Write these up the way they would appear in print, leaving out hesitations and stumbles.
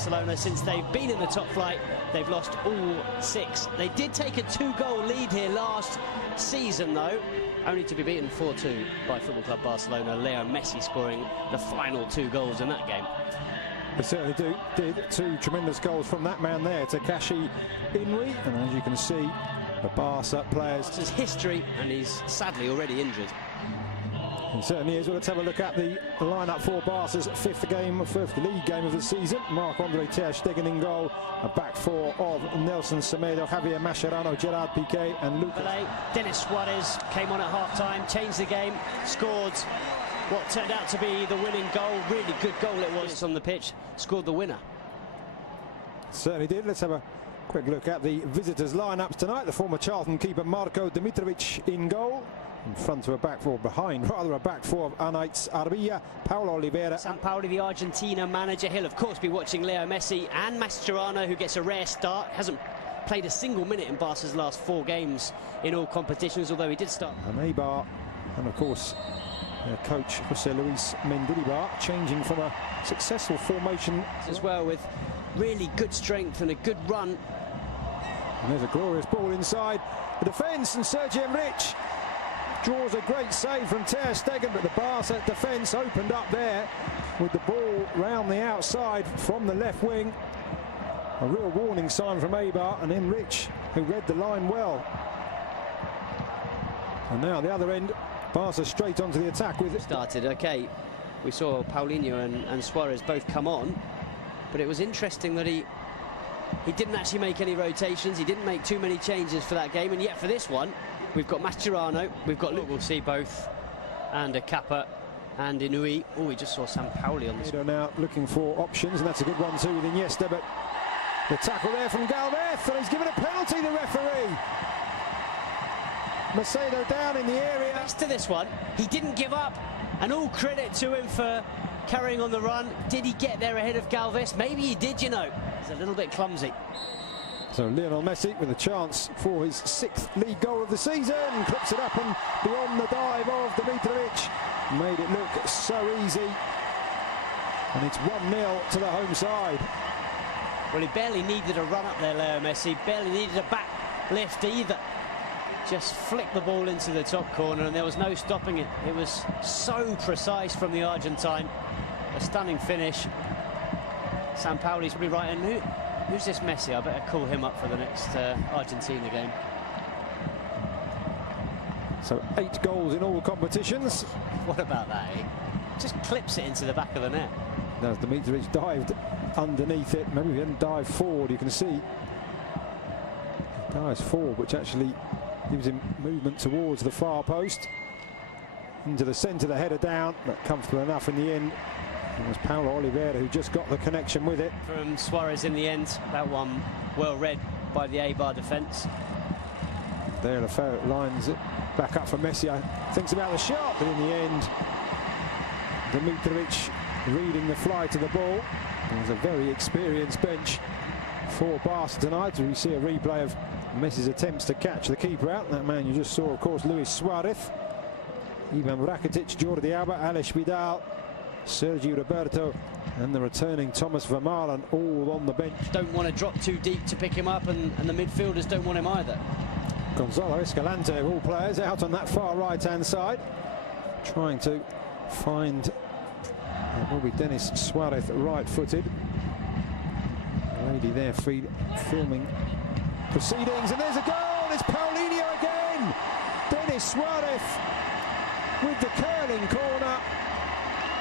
Barcelona, since they've been in the top flight, they've lost all 6. They did take a 2-goal lead here last season, though, only to be beaten 4-2 by Football Club Barcelona. Leo Messi scoring the final 2 goals in that game. They certainly did 2 tremendous goals from that man there, Takashi Inui, and as you can see, the Barca players. It's his history, and he's sadly already injured. It certainly is. Well, let's have a look at the lineup for Barca's fifth league game of the season. Marc-Andre ter Stegen in goal, a back 4 of Nelson Semedo, Javier Mascherano, Gerard Piqué and Lucas. Denis Suarez came on at half-time, changed the game, scored what turned out to be the winning goal. Really good goal it was on the pitch, scored the winner. Certainly did. Let's have a quick look at the visitors' lineups tonight. The former Charlton keeper Marko Dimitrovic in goal. In front of a back 4, behind rather, a back 4 of Anaïs Arbilla, Paulo Oliveira. Sampaoli, the Argentina manager, he'll of course be watching Leo Messi and Mascherano, who gets a rare start. Hasn't played a single minute in Barca's last 4 games in all competitions, although he did start. And Eibar, and of course their coach José Luis Mendilibar, changing from a successful formation as well, with really good strength and a good run. And there's a glorious ball inside the defence, and Sergio Enrich draws a great save from ter Stegen, but the Barca defence opened up there with the ball round the outside from the left wing. A real warning sign from Eibar, and Enrich, who read the line well. And now the other end, Barca straight onto the attack with it. Started, okay, we saw Paulinho and Suarez both come on, but it was interesting that he didn't actually make any rotations, he didn't make too many changes for that game, and yet for this one, we've got Mascherano, we've got Luke, we'll see both, and Kappa and Inui. Oh, we just saw Sampaoli on the screen. Now looking for options, and that's a good one too with Iniesta, but the tackle there from Galvez, and he's given a penalty, the referee. Macedo down in the area. Best to this one, he didn't give up, and all credit to him for carrying on the run. Did he get there ahead of Galvez? Maybe he did, you know. He's a little bit clumsy. So Lionel Messi with a chance for his 6th league goal of the season, clips it up and beyond the dive of Dimitrovic. Made it look so easy. And it's 1-0 to the home side. Well, he barely needed a run up there, Leo Messi. Barely needed a back lift either. Just flicked the ball into the top corner and there was no stopping it. It was so precise from the Argentine. A stunning finish. Sampaoli's probably right in. Who's this Messi? I better call him up for the next Argentina game. So 8 goals in all competitions. What about that, eh? Just clips it into the back of the net. Now Dimitrovic dived underneath it. Maybe he didn't dive forward, you can see. He dives forward, which actually gives him movement towards the far post. Into the centre, the header down, but comfortable enough in the end. It was Paulo Oliveira who just got the connection with it. From Suarez in the end, that one well read by the Eibar defence. There Lefebvre lines it back up for Messi. Thinks about the shot, but in the end, Dimitrovic reading the flight of the ball. There's a very experienced bench for Barca tonight. We see a replay of Messi's attempts to catch the keeper out. That man you just saw, of course, Luis Suarez, Ivan Rakitic, Jordi Alba, Alex Vidal, Sergio Roberto, and the returning Thomas Vermaelen, all on the bench. Don't want to drop too deep to pick him up, and the midfielders don't want him either. Gonzalo Escalante, of all players, out on that far right-hand side, trying to find, it will be Denis Suarez, right-footed. The lady there filming proceedings, and there's a goal. It's Paulinho again. Denis Suarez with the curling corner,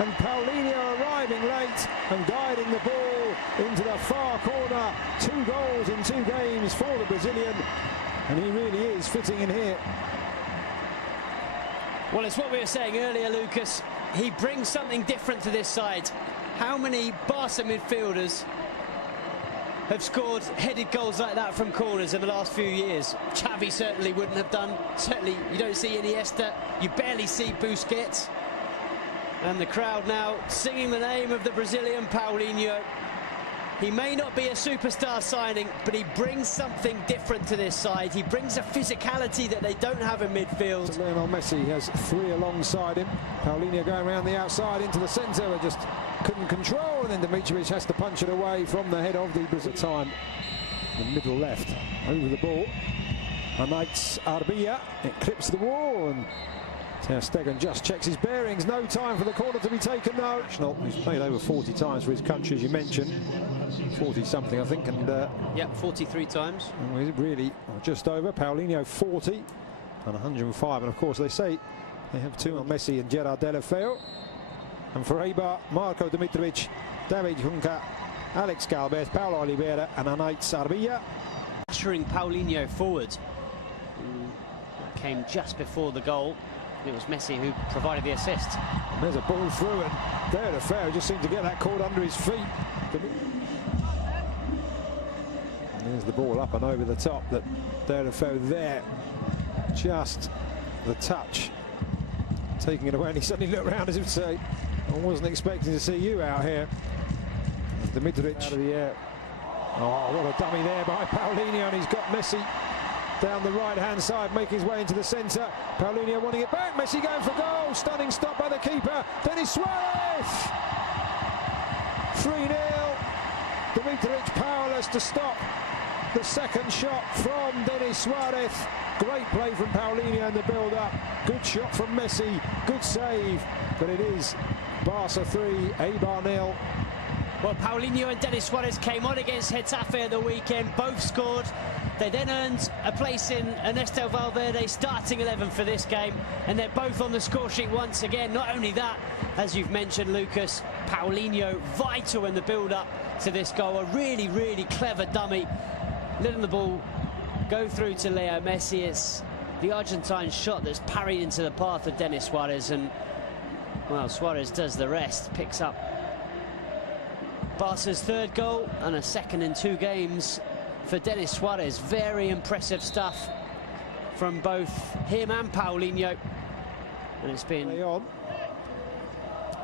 and Paulinho arriving late and guiding the ball into the far corner. 2 goals in 2 games for the Brazilian, and he really is fitting in here. Well, it's what we were saying earlier, Lucas. He brings something different to this side. How many Barca midfielders have scored headed goals like that from corners in the last few years? Xavi certainly wouldn't have done. Certainly you don't see Iniesta, you barely see Busquets. And the crowd now singing the name of the Brazilian Paulinho. He may not be a superstar signing, but he brings something different to this side. He brings a physicality that they don't have in midfield. So Lionel Messi has three alongside him. Paulinho going around the outside into the centre, and just couldn't control, and then Dimitrovic has to punch it away from the head of the Brazil time. The middle left, over the ball. Anaits Arbia, it clips the wall, and Ter Stegen just checks his bearings. No time for the corner to be taken now. He's played over 40 times for his country, as you mentioned. 40-something, I think, and... Yep, 43 times. Really, just over. Paulinho 40 and 105. And, of course, they say they have two on Messi and Gerard Deulofeu. And for Eibar, Marco Dimitrovic, David Junca, Alex Galvez, Paulo Oliveira and Anaits Arbia. Ushering Paulinho forward. That came just before the goal. It was Messi who provided the assist. And there's a ball through, and Deulofeu just seemed to get that caught under his feet. And there's the ball up and over the top that Deulofeu there. Just the touch. Taking it away, and he suddenly looked around as if to say, I wasn't expecting to see you out here. Dimitrovic out of the air. Oh, what a dummy there by Paulinho, and he's got Messi down the right-hand side, making his way into the centre. Paulinho wanting it back. Messi going for goal. Stunning stop by the keeper. Denis Suarez. 3-0. Dimitrovic powerless to stop the second shot from Denis Suarez. Great play from Paulinho in the build-up. Good shot from Messi. Good save. But it is Barca 3, Eibar 0. Well, Paulinho and Denis Suarez came on against Getafe at the weekend. Both scored. They then earned a place in Ernesto Valverde's starting 11 for this game, and they're both on the score sheet once again. Not only that, as you've mentioned, Lucas, Paulinho vital in the build-up to this goal. A really, really clever dummy, letting the ball go through to Leo Messi. It's the Argentine shot that's parried into the path of Denis Suarez, and, well, Suarez does the rest, picks up Barca's third goal and a second in 2 games for Denis Suarez. Very impressive stuff from both him and Paulinho. And it's been...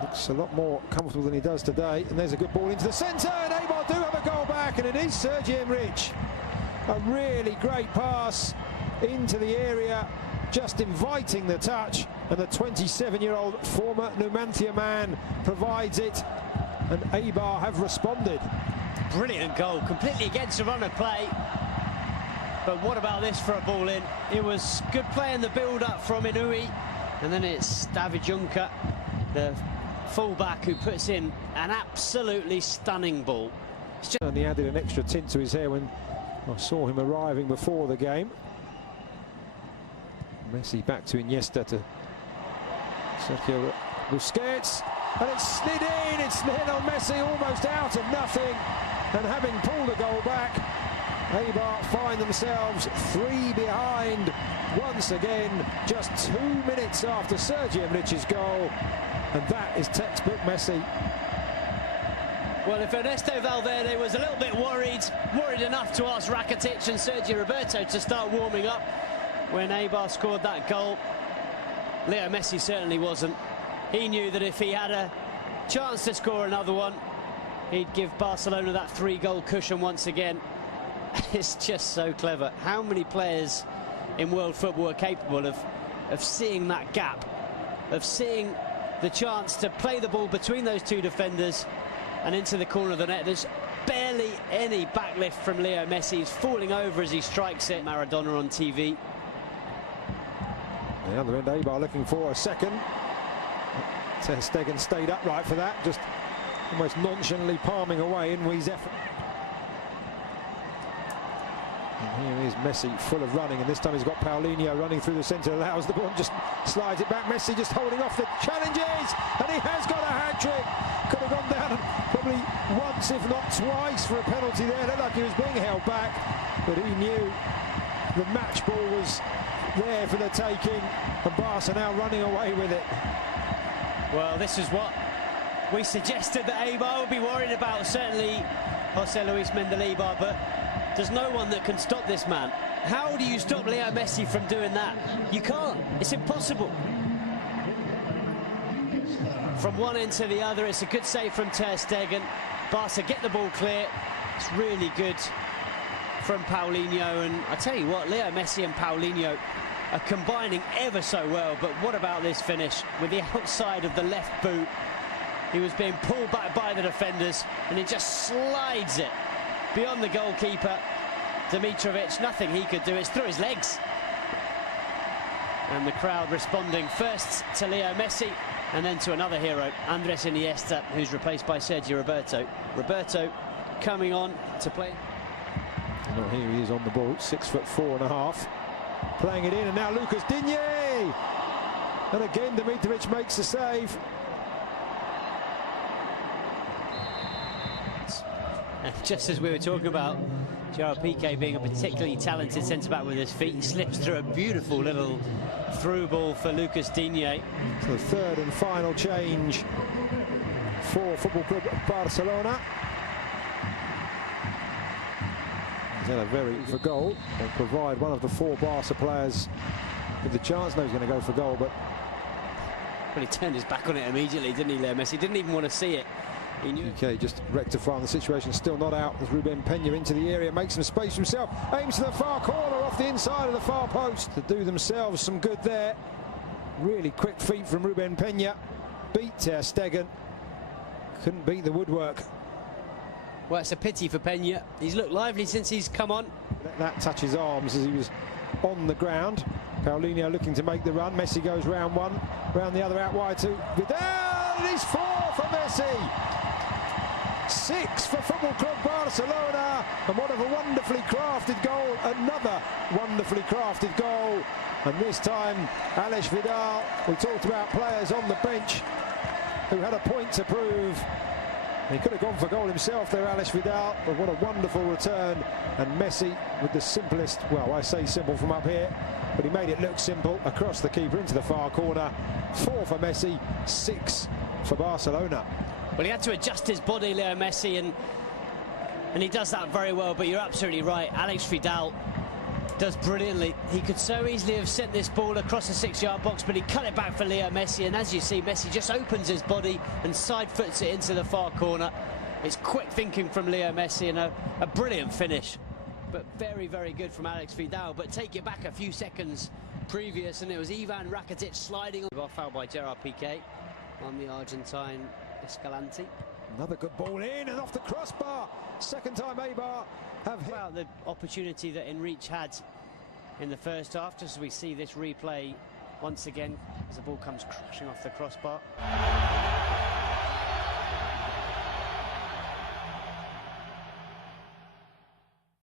Looks a lot more comfortable than he does today. And there's a good ball into the centre, and Eibar do have a goal back, and it is Sergi Enrich. A really great pass into the area, just inviting the touch, and the 27-year-old former Numancia man provides it, and Eibar have responded. Brilliant goal, completely against the run of play. But what about this for a ball in? It was good play in the build-up from Inui, and then it's David Junca, the full-back, who puts in an absolutely stunning ball. And he added an extra tint to his hair when I saw him arriving before the game. Messi back to Iniesta, to Sergio Busquets, and it's slid in. It's Lionel Messi almost out of nothing, and having pulled a goal back, Eibar find themselves 3 behind once again, just 2 minutes after Sergi Enrich's goal, and that is textbook Messi. Well, if Ernesto Valverde was a little bit worried enough to ask Rakitic and Sergio Roberto to start warming up when Eibar scored that goal, Leo Messi certainly wasn't. He knew that if he had a chance to score another one, he'd give Barcelona that 3-goal cushion once again. It's just so clever. How many players in world football are capable of seeing that gap, of seeing the chance to play the ball between those 2 defenders and into the corner of the net? There's barely any backlift from Leo Messi. He's falling over as he strikes it. Maradona on TV. The other end, Eibar looking for a second. Ter Stegen stayed upright for that, just almost nonchalantly palming away Inui's effort. And here is Messi, full of running, and this time he's got Paulinho running through the centre, allows the ball, just slides it back. Messi just holding off the challenges, and he has got a hat-trick. Could have gone down probably once, if not twice, for a penalty there. Looked like he was being held back, but he knew the match ball was there for the taking, and Barca now running away with it. Well, this is what we suggested that Eibar would be worried about, certainly Jose Luis Mendilibar, but there's no one that can stop this man. How do you stop Leo Messi from doing that? You can't. It's impossible. From one end to the other, it's a good save from Ter Stegen. Barca get the ball clear. It's really good from Paulinho, and I tell you what, Leo Messi and Paulinho are combining ever so well. But what about this finish with the outside of the left boot? He was being pulled back by the defenders, and he just slides it beyond the goalkeeper, Dimitrovic. Nothing he could do. It's through his legs. And the crowd responding first to Leo Messi and then to another hero, Andres Iniesta, who's replaced by Sergio Roberto. Roberto coming on to play. Well, here he is on the ball, 6'4.5", playing it in, and now Lucas Digne. And again, Dimitrovic makes the save. Just as we were talking about Gerard Piqué being a particularly talented centre-back with his feet, he slips through a beautiful little through ball for Lucas Digne. So the third and final change for Football Club Barcelona. He's had a very for goal. Will provide one of the four Barca players with the chance. No, he's going to go for goal, but well, he turned his back on it immediately, didn't he, Leo Messi? Didn't even want to see it. He knew. Okay, just rectifying the situation, still not out as Ruben Peña into the area, makes some space for himself, aims to the far corner off the inside of the far post to do themselves some good there. Really quick feet from Ruben Peña, beat Ter Stegen, couldn't beat the woodwork. Well, it's a pity for Peña. He's looked lively since he's come on. Let that touch his arms as he was on the ground. Paulinho looking to make the run. Messi goes round one, round the other out wide to Vidal, and he's 4 for Messi. 6 for Football Club Barcelona, and what a wonderfully crafted goal, another wonderfully crafted goal, and this time Alex Vidal. We talked about players on the bench who had a point to prove. He could have gone for goal himself there, Alex Vidal, but what a wonderful return, and Messi with the simplest, well, I say simple from up here, but he made it look simple, across the keeper into the far corner. 4 for Messi, 6 for Barcelona. Well, he had to adjust his body, Leo Messi, and he does that very well, but you're absolutely right. Alex Vidal does brilliantly. He could so easily have sent this ball across the 6-yard box, but he cut it back for Leo Messi, and as you see, Messi just opens his body and side foots it into the far corner. It's quick thinking from Leo Messi, and a brilliant finish, but very, very good from Alex Vidal. But take it back a few seconds previous, and it was Ivan Rakitic sliding on. Foul by Gerard Piqué on the Argentine Escalante. Another good ball in and off the crossbar. Second time Eibar have hit. About the opportunity that Enrique had in the first half, just as we see this replay once again as the ball comes crashing off the crossbar.